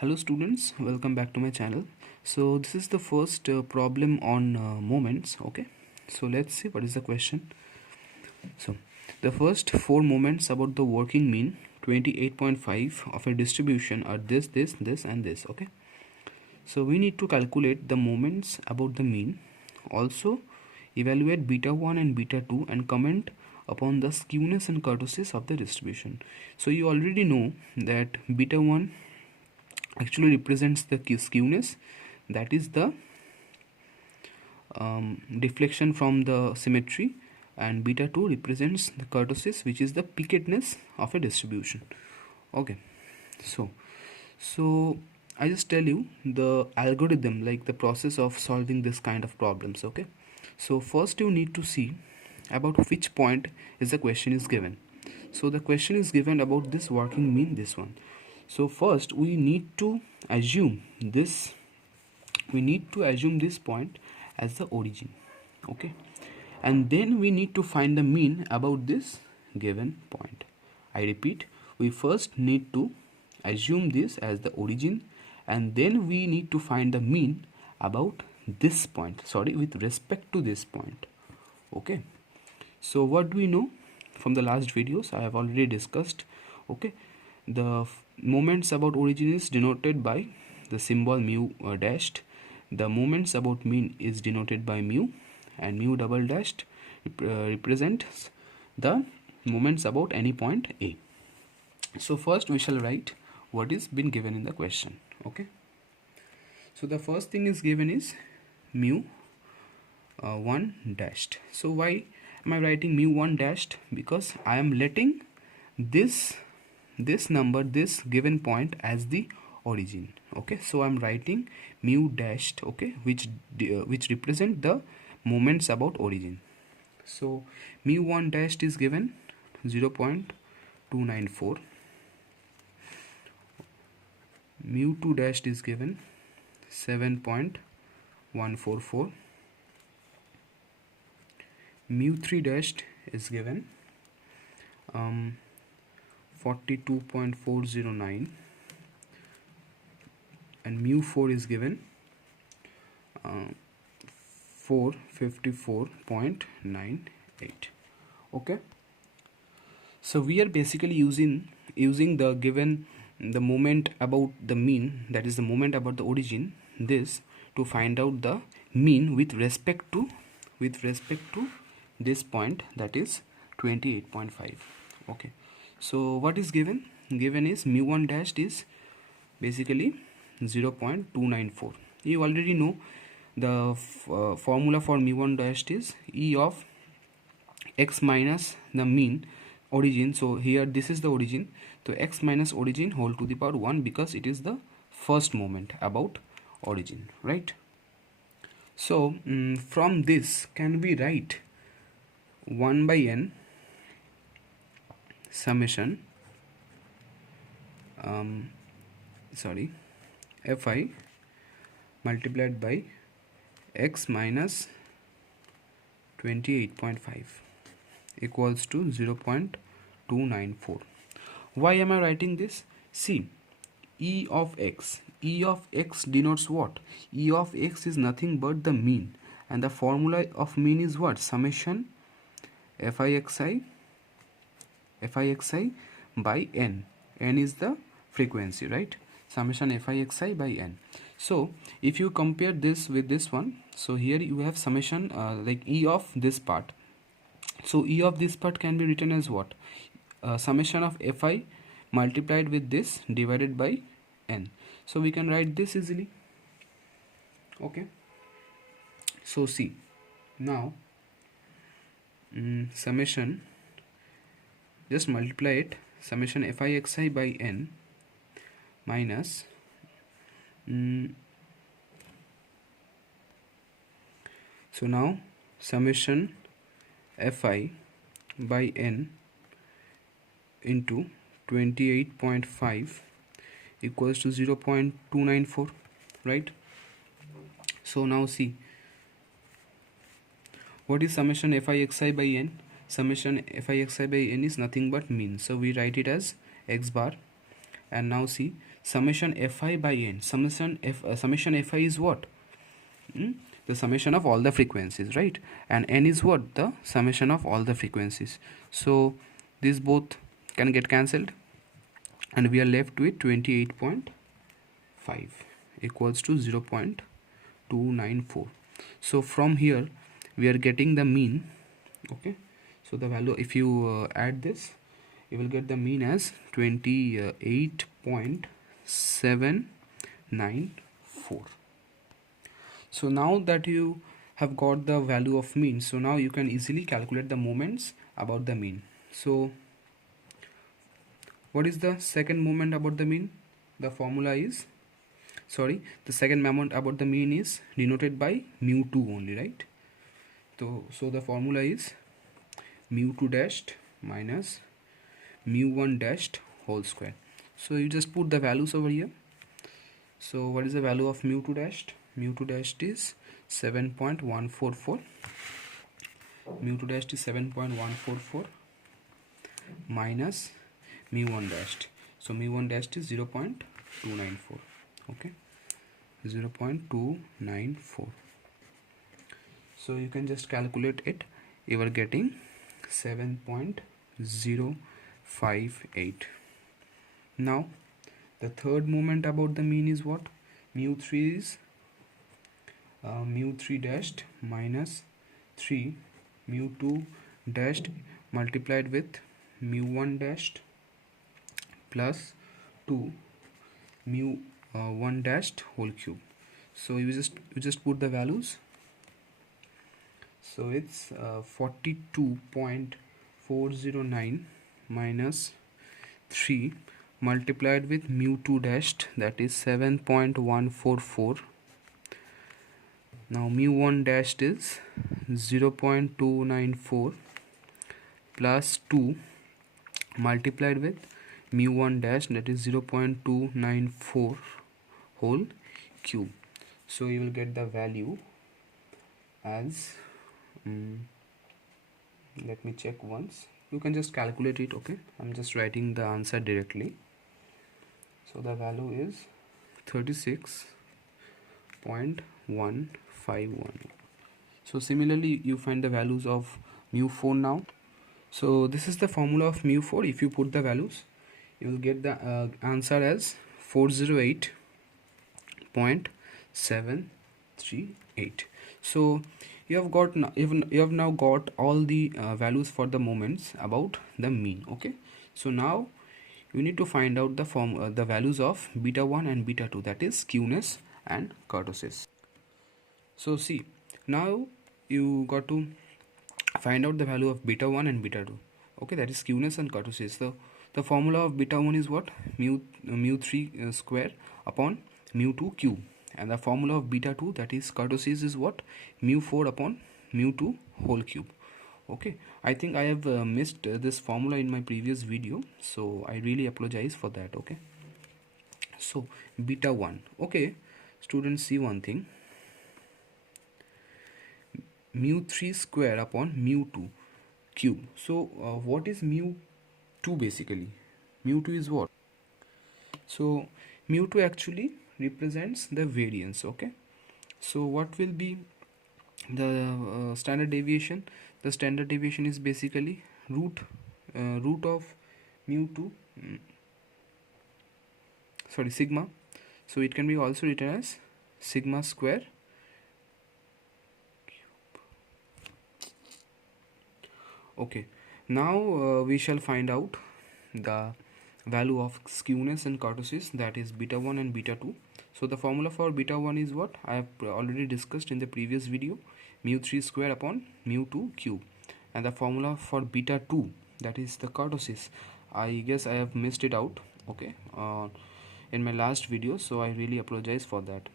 Hello students, welcome back to my channel. So this is the first problem on moments. Okay, so let's see what is the question. So the first four moments about the working mean 28.5 of a distribution are this, and this. Okay, so we need to calculate the moments about the mean, also evaluate beta 1 and beta 2 and comment upon the skewness and kurtosis of the distribution. So you already know that beta 1 actually represents the skewness, that is the deflection from the symmetry, and beta 2 represents the kurtosis, which is the pickedness of a distribution. Okay, so I just tell you the algorithm, like the process of solving this kind of problems. Okay, so first you need to see about which point is the question is given. So the question is given about this working mean, this one. So first we need to assume this point as the origin. Okay, and then we need to find the mean about this given point. I repeat, we first need to assume this as the origin, and then we need to find the mean about this point, with respect to this point. Okay, so what do we know from the last videos? I have already discussed. Okay, the moments about origin is denoted by the symbol mu dashed. The moments about mean is denoted by mu, and mu double dashed represents the moments about any point A. So first we shall write what is been given in the question. Okay, so the first thing is given is mu 1 dashed. So why am I writing mu 1 dashed? Because I am letting this number, this given point, as the origin. Okay, so I'm writing mu dashed, okay, which represent the moments about origin. So mu 1 dashed is given 0.294, mu 2 dashed is given 7.144, mu 3 dashed is given 42.409, and mu 4 is given 454.98. okay, so we are basically using the given the moment about the mean, that is the moment about the origin, this to find out the mean with respect to this point, that is 28.5. okay, so what is given is mu 1 dashed is basically 0.294. You already know the formula for mu 1 dashed is e of x minus the mean origin. So here this is the origin, so x minus origin whole to the power 1, because it is the first moment about origin, right? So from this can we write 1 by n summation fi multiplied by x minus 28.5 equals to 0.294. Why am I writing this? See, e of x denotes what? E of x is nothing but the mean, and the formula of mean is what? Summation fixi by n. N is the frequency, right? Summation fixi by n. So if you compare this with this one, so here you have summation like e of this part. So e of this part can be written as what? Summation of fi multiplied with this divided by n. So we can write this easily. Okay, so see now, summation, just multiply it, summation fixi by n minus so now summation fi by n into 28.5 equals to 0.294, right? So now see, what is summation fixi by n? Summation fixi by n is nothing but mean, so we write it as x bar. And now see, summation fi by n. Summation fi is what? The summation of all the frequencies, right? And n is what? The summation of all the frequencies. So these both can get cancelled, and we are left with 28.5 equals to 0.294. So from here we are getting the mean. Okay, so the value, if you add this, you will get the mean as 28.794. So now that you have got the value of mean, so now you can easily calculate the moments about the mean. So what is the second moment about the mean? The formula is, the second moment about the mean is denoted by mu2 only, right? So the formula is mu2 dashed minus mu1 dashed whole square. So you just put the values over here. So what is the value of mu2 dashed? Mu2 dashed is 7.144. Mu2 dashed is 7.144 minus mu1 dashed. So mu1 dashed is 0.294. Okay, 0.294. So you can just calculate it. You are getting 7.058. Now the third moment about the mean is what? Mu3 is mu3 dashed minus 3 mu2 dashed multiplied with mu1 dashed plus 2 mu1 dashed whole cube. So you just put the values. So it's 42.409 minus 3 multiplied with mu2 dashed, that is 7.144. Now mu1 dashed is 0.294 plus 2 multiplied with mu1 dash, that is 0.294 whole cube. So you will get the value as let me check once. You can just calculate it. Okay, I'm just writing the answer directly. So the value is 36.151. So similarly you find the values of mu4 now. So this is the formula of mu4. If you put the values, you will get the answer as 408.738. So you have now got all the values for the moments about the mean. Okay, so now you need to find out the values of beta 1 and beta 2, that is skewness and kurtosis. So see, now you got to find out the value of beta 1 and beta 2. Okay, that is skewness and kurtosis. So the formula of beta 1 is what? mu3 square upon mu2 cube, and the formula of beta 2, that is kurtosis, is what? mu4 upon mu2 whole cube. Okay, I think I have missed this formula in my previous video, so I really apologize for that. Okay, so beta 1. Okay, students, see one thing, mu3 square upon mu2 cube. So what is mu2 basically? Mu2 is what? So mu2 actually represents the variance. Okay, so what will be the standard deviation? The standard deviation is basically root of mu2, sigma. So it can be also written as sigma square cube. Okay, now we shall find out the value of skewness and kurtosis, that is beta 1 and beta 2. So the formula for beta 1 is what? I have already discussed in the previous video, mu3 square upon mu2 cube. And the formula for beta 2, that is the kurtosis, I guess I have missed it out, okay, in my last video, so I really apologize for that.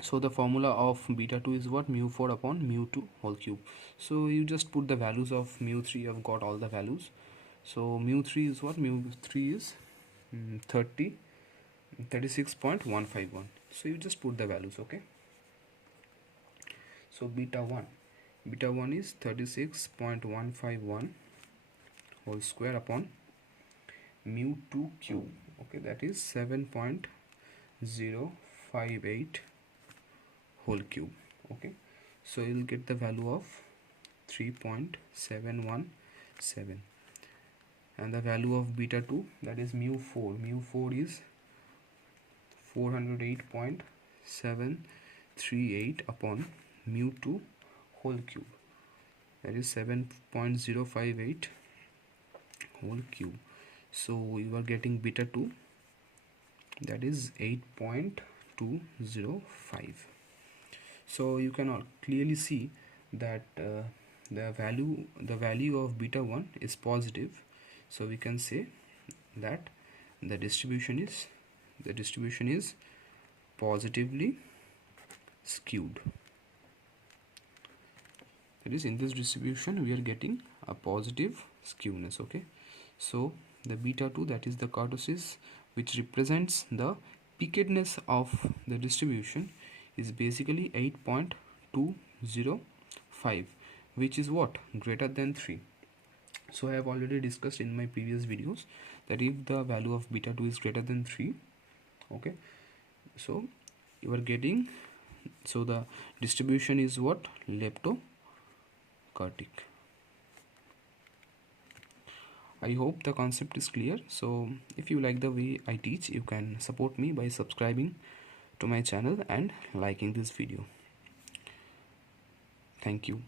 So the formula of beta 2 is what? mu4 upon mu2 whole cube. So you just put the values of mu3. You have got all the values. So mu3 is what? mu3 is 36.151. So you just put the values. Okay, so beta 1 is 36.151 whole square upon mu2 cube. Okay, that is 7.058 whole cube. Okay, so you'll get the value of 3.717, and the value of beta 2, that is mu 4 is 408.738 upon mu 2 whole cube, that is 7.058 whole cube. So you are getting beta 2, that is 8.205. So you can clearly see that the value of beta 1 is positive. So we can say that the distribution is positively skewed. That is, in this distribution we are getting a positive skewness. Okay, so the beta 2, that is the kurtosis, which represents the peakedness of the distribution, is basically 8.205, which is what, greater than 3. So I have already discussed in my previous videos that if the value of beta 2 is greater than 3, okay, so you are getting, so the distribution is what, leptokurtic. I hope the concept is clear. So if you like the way I teach, you can support me by subscribing to my channel and liking this video. Thank you.